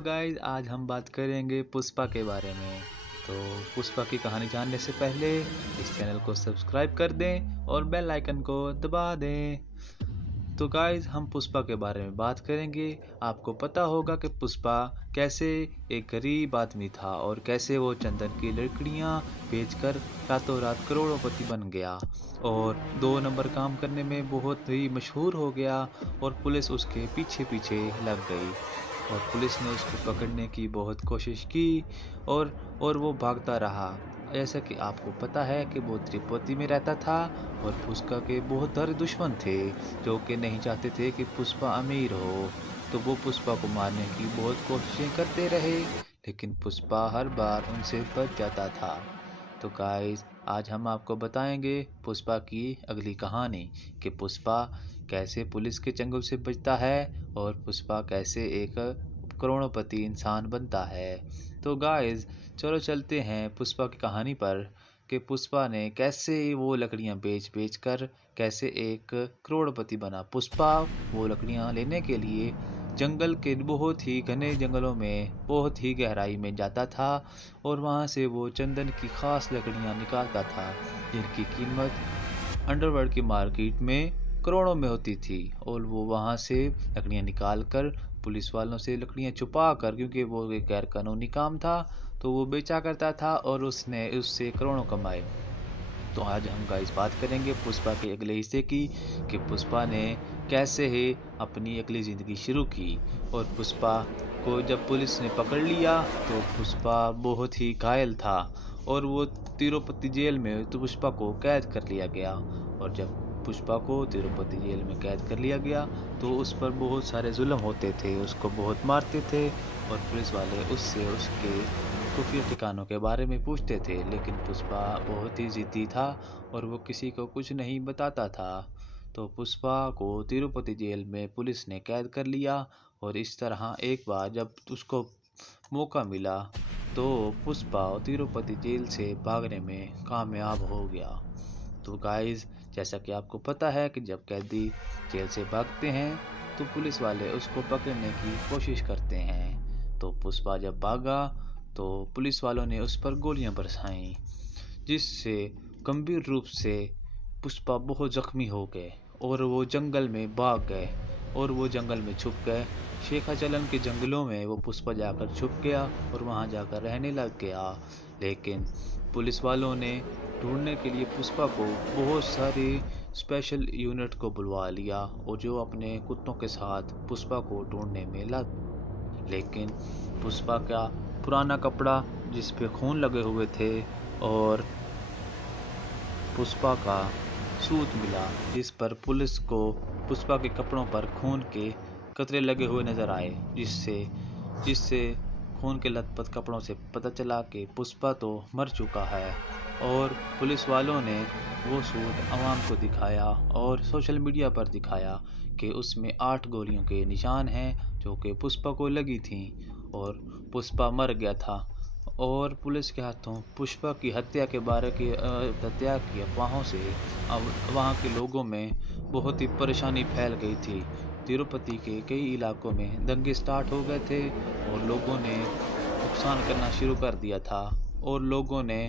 Hello guys, आज हम बात करेंगे पुष्पा के बारे में। तो पुष्पा की कहानी जानने से पहले इस चैनल को सब्सक्राइब कर दें और बेल आइकन को दबा दें। तो गाइस, हम पुष्पा के बारे में बात करेंगे। आपको पता होगा कि पुष्पा कैसे एक गरीब आदमी था और कैसे वो चंदन की लकड़ियां बेचकर रातों रात करोड़पति बन गया और 2 नंबर काम करने में बहुत ही मशहूर हो गया और पुलिस उसके पीछे पीछे लग गई और पुलिस ने उसको पकड़ने की बहुत कोशिश की और वो भागता रहा। जैसा कि आपको पता है कि वो तिरुपति में रहता था और पुष्पा के बहुत सारे दुश्मन थे जो कि नहीं चाहते थे कि पुष्पा अमीर हो। तो वो पुष्पा को मारने की बहुत कोशिशें करते रहे, लेकिन पुष्पा हर बार उनसे बच जाता था। तो गाइस, आज हम आपको बताएंगे पुष्पा की अगली कहानी कि पुष्पा कैसे पुलिस के चंगुल से बचता है और पुष्पा कैसे एक करोड़पति इंसान बनता है। तो गाइस, चलो चलते हैं पुष्पा की कहानी पर कि पुष्पा ने कैसे वो लकड़ियां बेच बेच कर कैसे एक करोड़पति बना। पुष्पा वो लकड़ियां लेने के लिए जंगल के बहुत ही घने जंगलों में बहुत ही गहराई में जाता था और वहां से वो चंदन की खास लकड़ियां निकालता था जिनकी कीमत अंडरवर्ल्ड की मार्केट में करोड़ों में होती थी। और वो वहां से लकड़ियां निकाल कर पुलिस वालों से लकड़ियां छुपा कर, क्योंकि वो एक गैर कानूनी काम था, तो वो बेचा करता था और उसने उससे करोड़ों कमाए। तो आज हम गाइस बात करेंगे पुष्पा के अगले हिस्से की कि पुष्पा ने कैसे ही अपनी अगली ज़िंदगी शुरू की। और पुष्पा को जब पुलिस ने पकड़ लिया तो पुष्पा बहुत ही घायल था और वो तिरुपति जेल में तो पुष्पा को कैद कर लिया गया। और जब पुष्पा को तिरुपति जेल में कैद कर लिया गया तो उस पर बहुत सारे जुल्म होते थे, उसको बहुत मारते थे और पुलिस वाले उससे उसके खुफिया ठिकानों के बारे में पूछते थे, लेकिन पुष्पा बहुत ही जिद्दी था और वो किसी को कुछ नहीं बताता था। तो पुष्पा को तिरुपति जेल में पुलिस ने कैद कर लिया और इस तरह एक बार जब उसको मौका मिला तो पुष्पा तिरुपति जेल से भागने में कामयाब हो गया। तो गाइस, जैसा कि आपको पता है कि जब कैदी जेल से भागते हैं तो पुलिस वाले उसको पकड़ने की कोशिश करते हैं। तो पुष्पा जब भागा तो पुलिस वालों ने उस पर गोलियां बरसाईं, जिससे गंभीर रूप से पुष्पा बहुत जख्मी हो गए और वो जंगल में भाग गए और वो जंगल में छुप गए। शेखाचलन के जंगलों में वो पुष्पा जाकर छुप गया और वहां जाकर रहने लग गया। लेकिन पुलिस वालों ने ढूंढने के लिए पुष्पा को बहुत सारी स्पेशल यूनिट को बुलवा लिया और जो अपने कुत्तों के साथ पुष्पा को ढूंढने में लग। लेकिन पुष्पा का पुराना कपड़ा जिस पे खून लगे हुए थे और पुष्पा का सूट मिला जिस पर पुलिस को पुष्पा के कपड़ों पर खून के कतरे लगे हुए नजर आए, जिससे जिससे खून के लथपथ कपड़ों से पता चला कि पुष्पा तो मर चुका है। और पुलिस वालों ने वो सूट आवाम को दिखाया और सोशल मीडिया पर दिखाया कि उसमें 8 गोलियों के निशान हैं जो कि पुष्पा को लगी थीं और पुष्पा मर गया था। और पुलिस के हाथों पुष्पा की हत्या की अफवाहों से अब वहाँ के लोगों में बहुत ही परेशानी फैल गई थी। तिरुपति के कई इलाकों में दंगे स्टार्ट हो गए थे और लोगों ने नुकसान करना शुरू कर दिया था और लोगों ने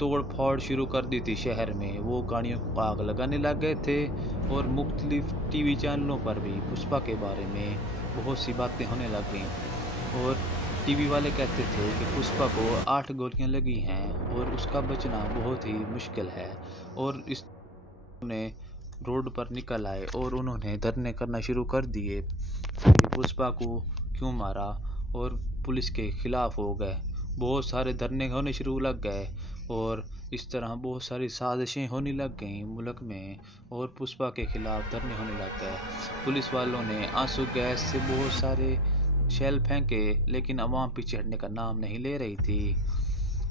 तोड़ फोड़ शुरू कर दी थी शहर में। वो गाड़ियों को आग लगाने लग गए थे और मुख्तलिफ टीवी चैनलों पर भी पुष्पा के बारे में बहुत सी बातें होने लग गईं और टीवी वाले कहते थे कि पुष्पा को 8 गोलियां लगी हैं और उसका बचना बहुत ही मुश्किल है। और इस ने रोड पर निकल आए और उन्होंने धरने करना शुरू कर दिए कि पुष्पा को क्यों मारा और पुलिस के खिलाफ हो गए। बहुत सारे धरने होने शुरू लग गए और इस तरह बहुत सारी साजिशें होने लग गईं मुल्क में और पुष्पा के खिलाफ धरने होने लग गए। पुलिस वालों ने आंसू गैस से बहुत सारे शेल फेंके, लेकिन अवाम पीछे हटने का नाम नहीं ले रही थी।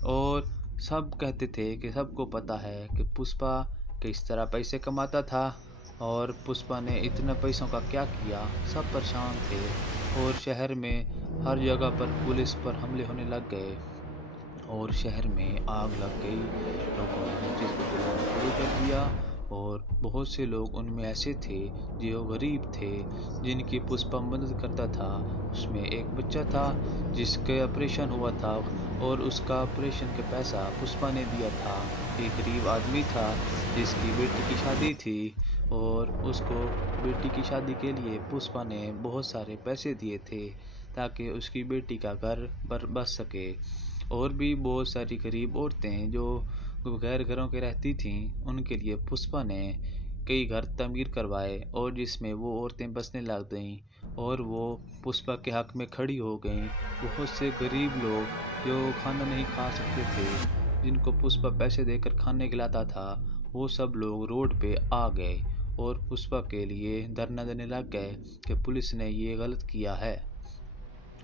और सब कहते थे कि सबको पता है कि पुष्पा किस तरह पैसे कमाता था और पुष्पा ने इतने पैसों का क्या किया। सब परेशान थे और शहर में हर जगह पर पुलिस पर हमले होने लग गए और शहर में आग लग गई। लोगों ने नोटिस को जलाना शुरू कर दिया और बहुत से लोग उनमें ऐसे थे जो गरीब थे, जिनकी पुष्पा मदद करता था। उसमें एक बच्चा था जिसके ऑपरेशन हुआ था और उसका ऑपरेशन का पैसा पुष्पा ने दिया था। एक गरीब आदमी था जिसकी बेटी की शादी थी और उसको बेटी की शादी के लिए पुष्पा ने बहुत सारे पैसे दिए थे ताकि उसकी बेटी का घर बस सके। और भी बहुत सारी गरीब औरतें जो गैर घरों के रहती थीं, उनके लिए पुष्पा ने कई घर तमीर करवाए और जिसमें वो औरतें बसने लग गईं और वो पुष्पा के हक में खड़ी हो गईं। बहुत से गरीब लोग जो खाना नहीं खा सकते थे, जिनको पुष्पा पैसे देकर खाने खिलाता था, वो सब लोग रोड पे आ गए और पुष्पा के लिए धरना देने लग गए कि पुलिस ने ये गलत किया है।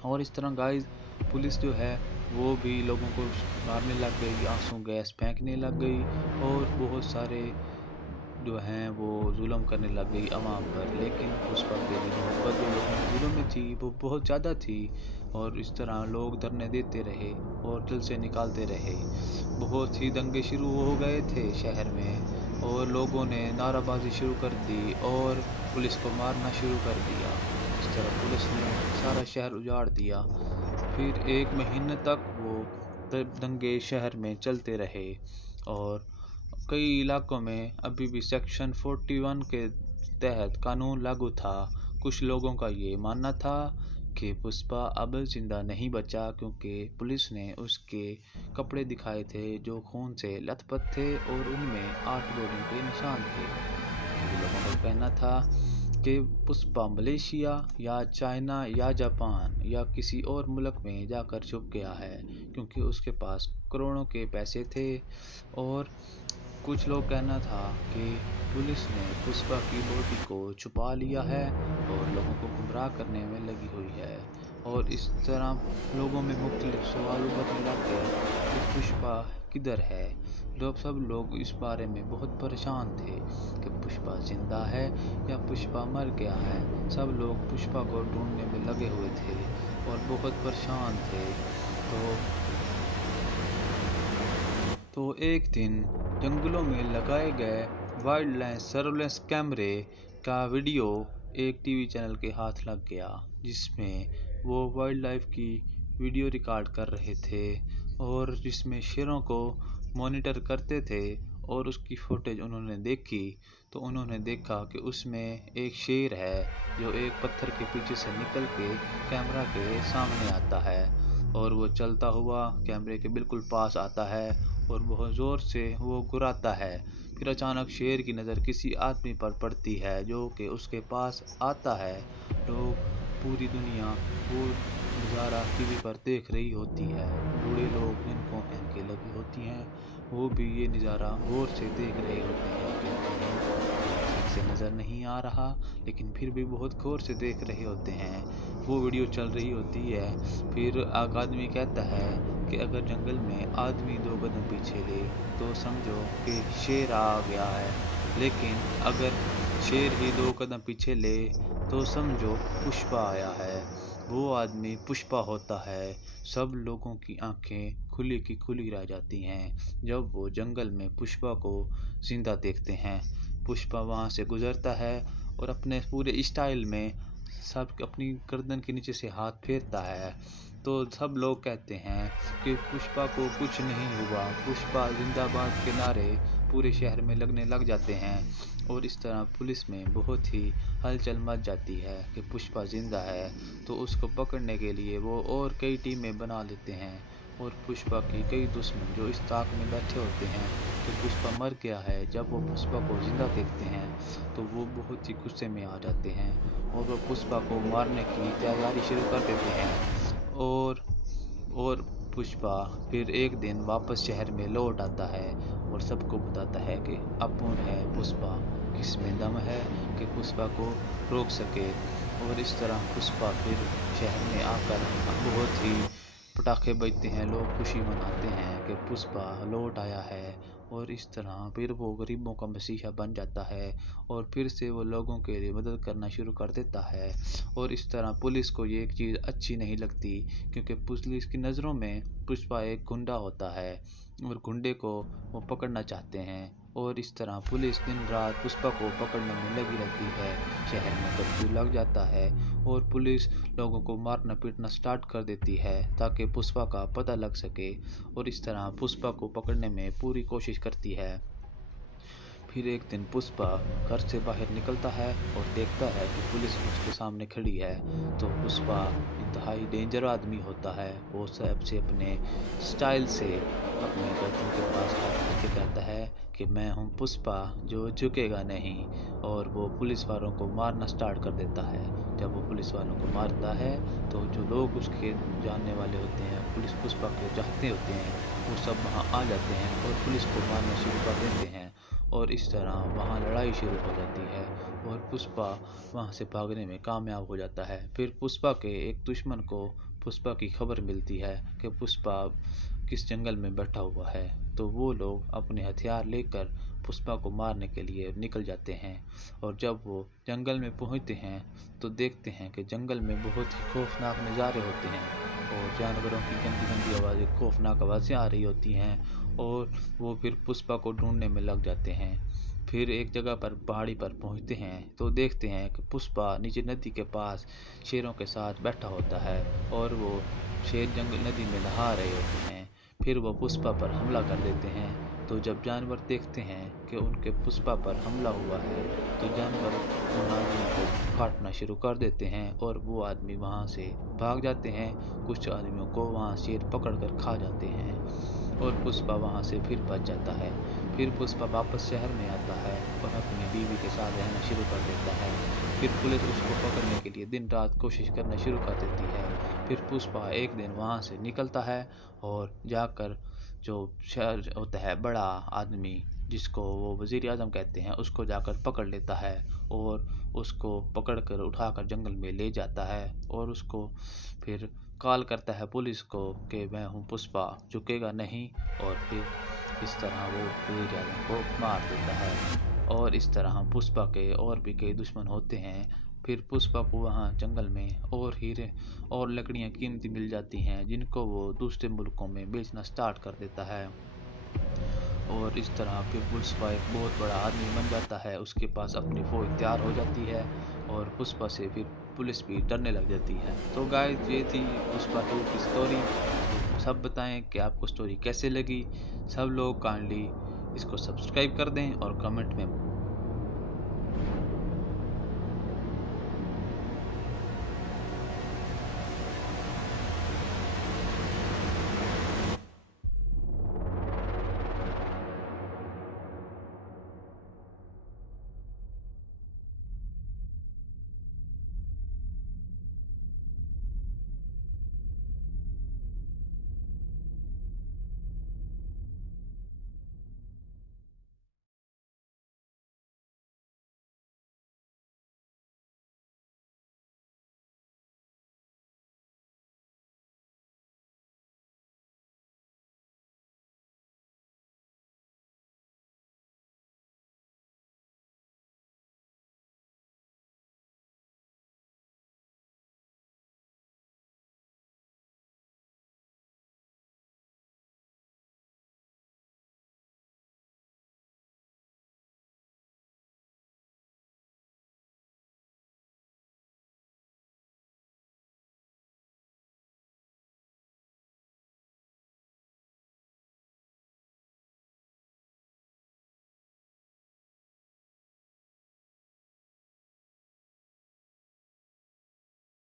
और इस तरह गाइस पुलिस जो है वो भी लोगों को मारने लग गई, आंसू गैस फेंकने लग गई और बहुत सारे जो हैं वो जुल्म करने लग गई अवाम पर। लेकिन पुष्पा के लिए मोहब्बत जो लोगों के दिलों में थी वो बहुत ज़्यादा थी और इस तरह लोग धरने देते रहे और दिल से निकालते रहे। बहुत ही दंगे शुरू हो गए थे शहर में और लोगों ने नाराबाजी शुरू कर दी और पुलिस को मारना शुरू कर दिया। इस तरह पुलिस ने सारा शहर उजाड़ दिया। फिर 1 महीने तक वो दंगे शहर में चलते रहे और कई इलाकों में अभी भी सेक्शन 41 के तहत कानून लागू था। कुछ लोगों का ये मानना था कि पुष्पा अब जिंदा नहीं बचा क्योंकि पुलिस ने उसके कपड़े दिखाए थे जो खून से लथपथ थे और उनमें 8 गोलियों के निशान थे। कई लोगों का कहना था कि पुष्पा मलेशिया या चाइना या जापान या किसी और मुल्क में जाकर छुप गया है क्योंकि उसके पास करोड़ों के पैसे थे। और कुछ लोग कहना था कि पुलिस ने पुष्पा की बॉडी को छुपा लिया है और लोगों को गुमराह करने में लगी हुई है। और इस तरह लोगों में मुख्तलिफ सवाल उभरने लग गए कि पुष्पा किधर है। सब लोग इस बारे में बहुत परेशान थे कि पुष्पा जिंदा है या पुष्पा मर गया है। सब लोग पुष्पा को ढूंढने में लगे हुए थे और बहुत परेशान थे। तो एक दिन जंगलों में लगाए गए वाइल्ड लाइफ सर्वेलेंस कैमरे का वीडियो एक टीवी चैनल के हाथ लग गया, जिसमें वो वाइल्ड लाइफ की वीडियो रिकॉर्ड कर रहे थे और जिसमें शेरों को मॉनिटर करते थे। और उसकी फुटेज उन्होंने देखी तो उन्होंने देखा कि उसमें एक शेर है जो एक पत्थर के पीछे से निकल के कैमरा के सामने आता है और वो चलता हुआ कैमरे के बिल्कुल पास आता है और बहुत ज़ोर से वो गुर्राता है। फिर अचानक शेर की नज़र किसी आदमी पर पड़ती है जो कि उसके पास आता है। लोग, पूरी दुनिया वो नज़ारा टीवी पर देख रही होती है। बूढ़े लोग जिनको ऐनकें लगी होती हैं वो भी ये नज़ारा गौर से देख रहे होते हैं। कहते हैं हमें ठीक से नज़र नहीं आ रहा, लेकिन फिर भी बहुत गौर से देख रहे होते हैं। वो वीडियो चल रही होती है। फिर एक आदमी कहता है कि अगर जंगल में आदमी 2 कदम पीछे ले तो समझो कि शेर आ गया है, लेकिन अगर शेर ही 2 कदम पीछे ले तो समझो पुष्पा आया है। वो आदमी पुष्पा होता है। सब लोगों की आंखें खुली की खुली रह जाती हैं जब वो जंगल में पुष्पा को जिंदा देखते हैं। पुष्पा वहां से गुजरता है और अपने पूरे स्टाइल में सब अपनी गर्दन के नीचे से हाथ फेरता है। तो सब लोग कहते हैं कि पुष्पा को कुछ नहीं हुआ। पुष्पा जिंदाबाद के नारे पूरे शहर में लगने लग जाते हैं और इस तरह पुलिस में बहुत ही हलचल मच जाती है कि पुष्पा जिंदा है। तो उसको पकड़ने के लिए वो और कई टीमें बना लेते हैं और पुष्पा की कई दुश्मन जो इस ताक में बैठे होते हैं कि पुष्पा मर गया है, जब वो पुष्पा को जिंदा देखते हैं तो वो बहुत ही गुस्से में आ जाते हैं और वो पुष्पा को मारने की तैयारी शुरू कर देते हैं। और और पुष्पा फिर एक दिन वापस शहर में लौट आता है और सबको बताता है कि अपूर्ण है पुष्पा, किसमें दम है कि पुष्पा को रोक सके। और इस तरह पुष्पा फिर शहर में आकर बहुत ही पटाखे बजते हैं, लोग खुशी मनाते हैं कि पुष्पा लौट आया है। और इस तरह फिर वो गरीबों का मसीहा बन जाता है और फिर से वो लोगों के लिए मदद करना शुरू कर देता है। और इस तरह पुलिस को ये एक चीज़ अच्छी नहीं लगती क्योंकि पुलिस की नज़रों में पुष्पा एक गुंडा होता है और गुंडे को वो पकड़ना चाहते हैं। और इस तरह पुलिस दिन रात पुष्पा को पकड़ने में लगी रहती है। शहर में कर्फ्यू लग जाता है और पुलिस लोगों को मारना पीटना स्टार्ट कर देती है ताकि पुष्पा का पता लग सके, और इस तरह पुष्पा को पकड़ने में पूरी कोशिश करती है। फिर एक दिन पुष्पा घर से बाहर निकलता है और देखता है कि पुलिस उसके सामने खड़ी है। तो पुष्पा इंतहाई डेंजर आदमी होता है। वो सबसे अपने स्टाइल से अपने गर्दन के पास हाथ रख के कहता है कि मैं हूँ पुष्पा, जो झुकेगा नहीं। और वो पुलिस वालों को मारना स्टार्ट कर देता है। जब वो पुलिस वालों को मारता है तो जो लोग उसके जानने वाले होते हैं, पुलिस पुष्पा के चाहते होते हैं, वो सब वहाँ आ जाते हैं और पुलिस को मारना शुरू कर देते हैं। और इस तरह वहाँ लड़ाई शुरू हो जाती है और पुष्पा वहाँ से भागने में कामयाब हो जाता है। फिर पुष्पा के एक दुश्मन को पुष्पा की खबर मिलती है कि पुष्पा किस जंगल में बैठा हुआ है। तो वो लोग अपने हथियार लेकर पुष्पा को मारने के लिए निकल जाते हैं। और जब वो जंगल में पहुंचते हैं तो देखते हैं कि जंगल में बहुत ही खौफनाक नज़ारे होते हैं और जानवरों की गंदी गंदी आवाज़ें, खौफनाक आवाज़ें आ रही होती हैं। और वो फिर पुष्पा को ढूंढने में लग जाते हैं। फिर एक जगह पर पहाड़ी पर पहुंचते हैं तो देखते हैं कि पुष्पा नीचे नदी के पास शेरों के साथ बैठा होता है और वो शेर जंगल नदी में नहा रहे होते हैं। फिर वो पुष्पा पर हमला कर देते हैं। तो जब जानवर देखते हैं कि उनके पुष्पा पर हमला हुआ है तो जानवर उन आदमियों को काटना शुरू कर देते हैं और वो आदमी वहाँ से भाग जाते हैं। कुछ आदमियों को वहाँ शेर पकड़ कर खा जाते हैं और पुष्पा वहाँ से फिर बच जाता है। फिर पुष्पा वापस शहर में आता है और अपनी बीवी के साथ रहना शुरू कर देता है। फिर पुलिस उसको पकड़ने के लिए दिन रात कोशिश करना शुरू कर देती है। फिर पुष्पा एक दिन वहाँ से निकलता है और जाकर जो शहर होता है बड़ा आदमी, जिसको वो वजीर आजम कहते हैं, उसको जाकर पकड़ लेता है और उसको पकड़कर उठाकर जंगल में ले जाता है और उसको फिर कॉल करता है पुलिस को कि मैं हूँ पुष्पा, झुकेगा नहीं। और फिर इस तरह वो वजीर आजम को मार देता है। और इस तरह पुष्पा के और भी कई दुश्मन होते हैं। फिर पुष्पा को वहाँ जंगल में और हीरे और लकड़ियाँ कीमती मिल जाती हैं जिनको वो दूसरे मुल्कों में बेचना स्टार्ट कर देता है। और इस तरह फिर पुष्पा एक बहुत बड़ा आदमी बन जाता है, उसके पास अपनी फौज तैयार हो जाती है और पुष्पा से फिर पुलिस भी डरने लग जाती है। तो गाइस, ये थी पुष्पा 2 की स्टोरी। तो सब बताएं कि आपको स्टोरी कैसे लगी। सब लोग काइंडली इसको सब्सक्राइब कर दें और कमेंट में